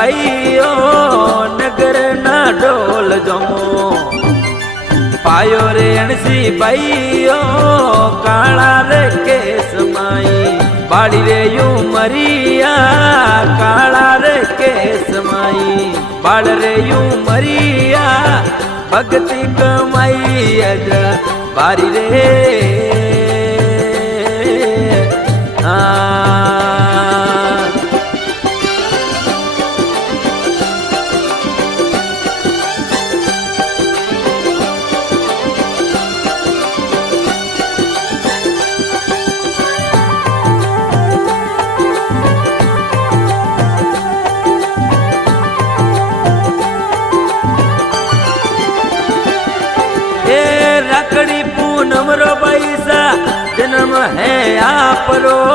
ભાઈઓ નગર ના ઢોલ જમો પાયો રે અણસી ભાઈઓ કાળા રે કેસ માઈ બાળી રે યુ મરિયા કાળા રે કેસ માઈ બાળ રે યુ મરિયા ભક્તિ કમાઈ અજ બારી રે रखड़ी पूनम रो पैसा जन्म है आप रो।